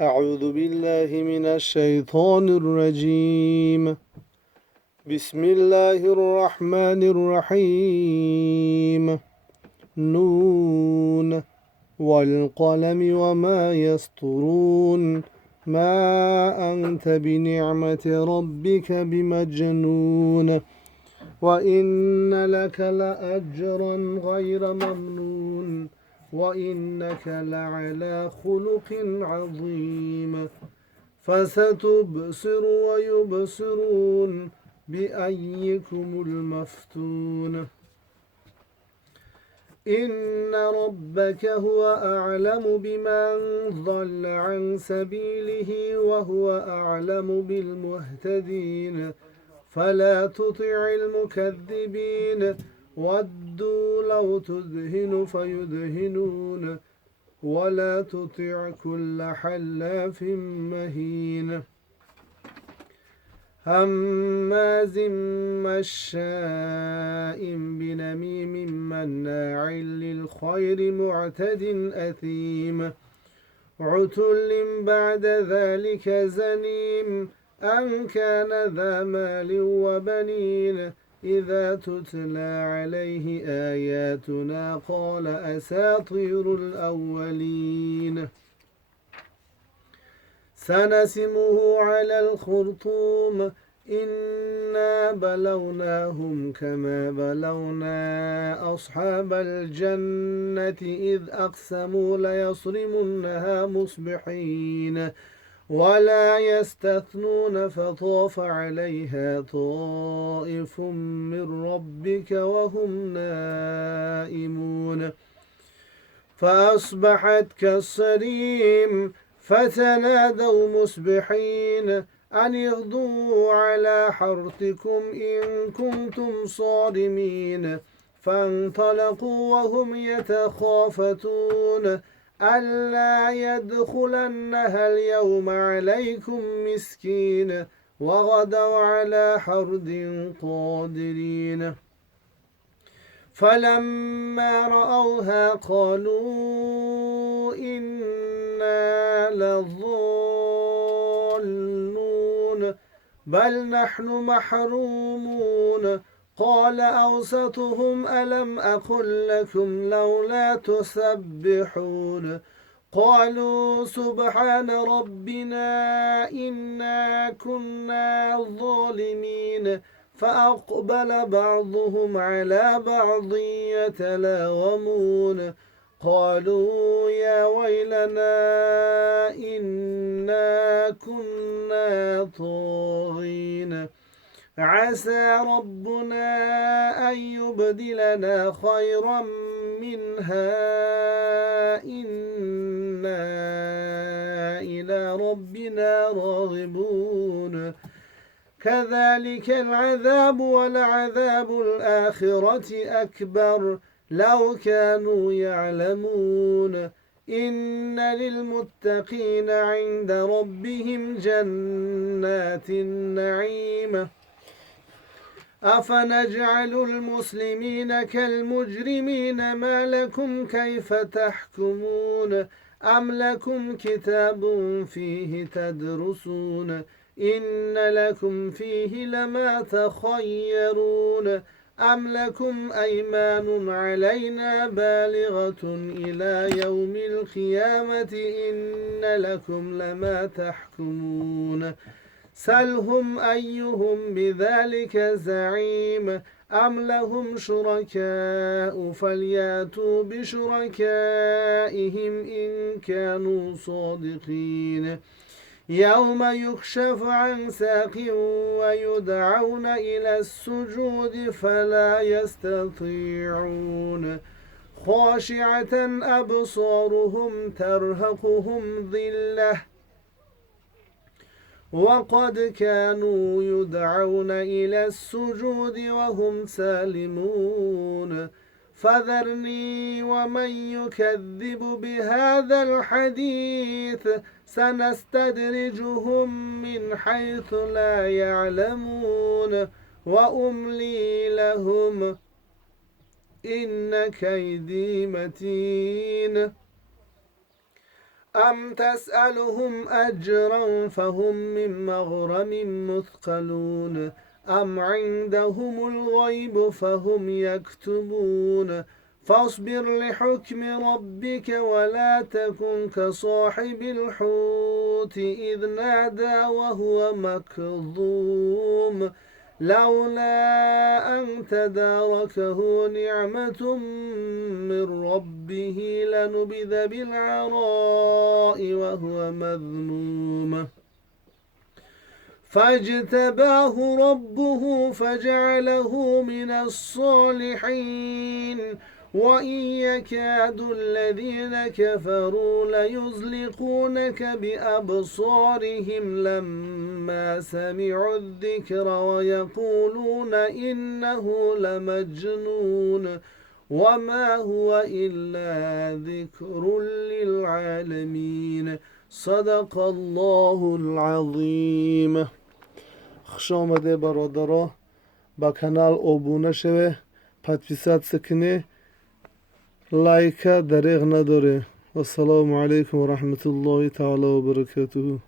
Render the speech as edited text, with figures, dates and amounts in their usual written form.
أعوذ بالله من الشيطان الرجيم. بسم الله الرحمن الرحيم. نون والقلم وما يسطرون. ما أنت بنعمة ربك بمجنون. وإن لك لأجرا غير ممنون. وإنك لعلى خلق عظيم. فستبصر ويبصرون بأيكم المفتون. إن ربك هو أعلم بمن ضل عن سبيله وهو أعلم بالمهتدين. فلا تطع المكذبين ودوا لو تدهن فيدهنون. ولا تطع كل حلاف مهين هماز مشاء بنميم مناع للخير معتد أثيم. عتل بعد ذلك زنيم أن كان ذا مال وبنين. إذا تتلى عليه آياتنا قال أساطير الأولين. سنسمه على الخرطوم. إنا بلوناهم كما بلونا أصحاب الجنة إذ أقسموا ليصرمنها مصبحين ولا يستثنون فطاف عليها طائف من ربك وهم نائمون فأصبحت كالصريم فتنادوا مصبحين أن اغدوا على حرثكم إن كنتم صارمين. فانطلقوا وهم يتخافتون ألا يدخلنها اليوم عليكم مسكين وغدوا على حرد قادرين. فلما رأوها قالوا إنا لضالون بل نحن محرومون. قال أوسطهم ألم أقل لكم لولا تسبحون. قالوا سبحان ربنا إنا كنا ظالمين. فأقبل بعضهم على بعض يتلاومون قالوا يا ويلنا إنا كنا طاغين. عسى ربنا أن يبدلنا خيرا منها إنا إلى ربنا راغبون. كذلك العذاب ولعذاب الآخرة أكبر لو كانوا يعلمون. إن للمتقين عند ربهم جنات النعيم. أفنجعل المسلمين كالمجرمين ما لكم كيف تحكمون. أم لكم كتاب فيه تدرسون إن لكم فيه لما تخيرون. أم لكم أيمان علينا بالغة إلى يوم القيامة إن لكم لما تحكمون. سلهم أيهم بذلك زعيم. أم لهم شركاء فلياتوا بشركائهم إن كانوا صادقين. يوم يكشف عن ساق ويدعون إلى السجود فلا يستطيعون. خاشعة أبصارهم ترهقهم ذلة وقد كانوا يدعون إلى السجود وهم سالمون. فذرني ومن يكذب بهذا الحديث سنستدرجهم من حيث لا يعلمون وأملي لهم إن كيدي متين. أم تسألهم أجرا فهم من مغرم مثقلون أم عندهم الغيب فهم يكتبون فاصبر لحكم ربك ولا تكن كصاحب الحوت إذ نادى وهو مكظوم لولا أن تداركه نعمة من ربه لنبذ بالعراء وهو مذموم فاجتباه ربه فجعله من الصالحين وإن يكاد الذين كفروا ليزلقونك بأبصارهم لما سمعوا الذكر ويقولون إنه لمجنون وما هو إلا ذكر للعالمين صدق الله العظيم. خوش آمده برادرها، با کانال ابونه شوه، подписаться کنه، لایک دریغ نداره. و السلام علیکم و رحمت الله تعالی و برکاته.